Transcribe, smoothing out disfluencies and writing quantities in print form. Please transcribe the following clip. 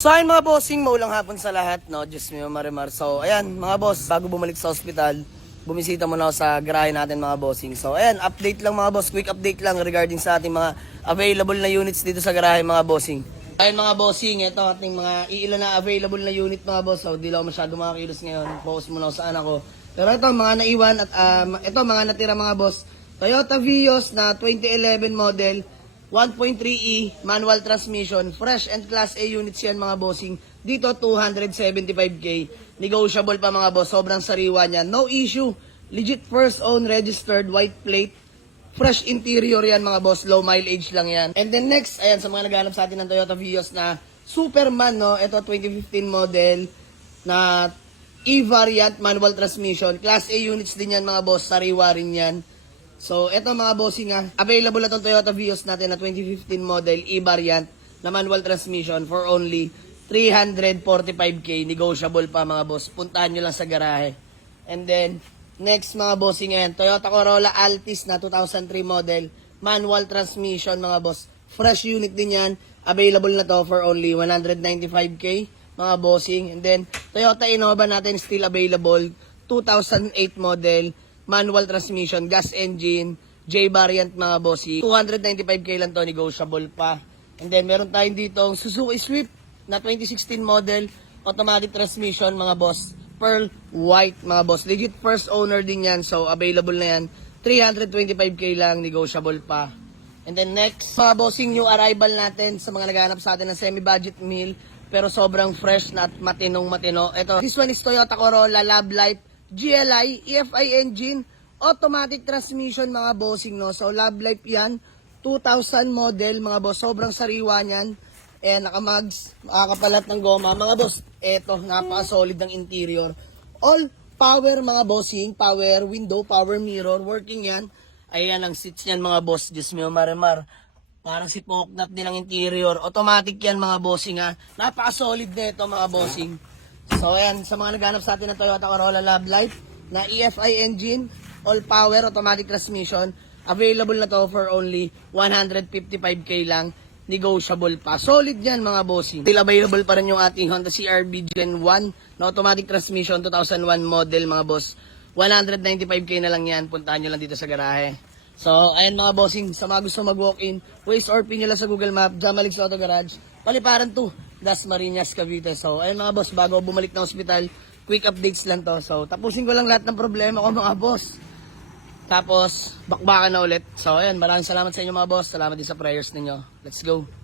So ayun mga bossing, maulang hapon sa lahat, no? Diyos mio marimar. So ayan mga boss, bago bumalik sa ospital, bumisita muna ako sa garahe natin mga bossing. So ayan, update lang mga boss, quick update lang regarding sa ating mga available na units dito sa garahe mga bossing. Ayun mga bossing, ito ating mga iilan na available na unit mga boss. So di lang ako masyado makakilos ngayon, focus muna ako sa anak ko. Pero ito mga naiwan at ito mga natira mga boss. Toyota Vios na 2011 model, 1.3E, manual transmission, fresh and class A units yan mga bossing. Dito 275k, negotiable pa mga boss, sobrang sariwa niya, no issue. Legit first own registered white plate, fresh interior yan mga boss, low mileage lang yan. And then next, ayan sa mga naghanap sa atin ng Toyota Vios na Superman, no, ito 2015 model na E-variant manual transmission, class A units din yan mga boss, sariwa rin yan. So, eto mga bossing available na itong Toyota Vios natin na 2015 model E-variant na manual transmission for only 345k, negotiable pa mga boss. Puntahan nyo lang sa garahe. And then, next mga bossing Toyota Corolla Altis na 2003 model, manual transmission mga boss. Fresh unit din yan, available na to for only 195k mga bossing. And then, Toyota Innova natin still available, 2008 model, manual transmission, gas engine, J-variant mga bossy. 295k lang to, negotiable pa. And then meron tayong ditong Suzuki Swift na 2016 model, automatic transmission mga boss. Pearl white mga boss. Legit first owner din yan, so available na yan. 325k lang, negotiable pa. And then next, mga bossing new arrival natin sa mga naghahanap sa atin ng semi-budget meal, pero sobrang fresh na at matinong-matino. Ito, this one is Toyota Corolla Love Life GLI, EFI engine, automatic transmission mga bossing, no? So, Love Life yan, 2000 model mga boss, sobrang sariwa niyan. Nakamags, makakapalat ng goma. Mga boss, eto, napaka-solid ng interior. All power mga bossing, power window, power mirror, working yan. Ayan ang seats niyan mga boss, Diyos mio marimar. Parang si Poknat din ang interior. Automatic yan mga bossing Napaka-solid na ito mga bossing. So ayan, sa mga naghanap sa atin ng Toyota Corolla Love Life na EFI engine, all power, automatic transmission, available na to for only 155k lang, negotiable pa. Solid yan mga bossing. Still available pa rin yung ating Honda CR-V Gen 1 na automatic transmission, 2001 model mga boss. 195k na lang yan, puntahan nyo lang dito sa garahe. So ayan mga bossing, sa mga gusto mag-walk-in, Waze or pin nyo lang sa Google Map, Jamalix Auto Garage, Paliparan 2, Dasmariñas, Cavite. So, ayun mga boss, bago bumalik ng ospital, quick updates lang to. So, tapusin ko lang lahat ng problema ko mga boss. Tapos, bakbakan na ulit. So, ayun, maraming salamat sa inyo mga boss. Salamat din sa prayers ninyo. Let's go.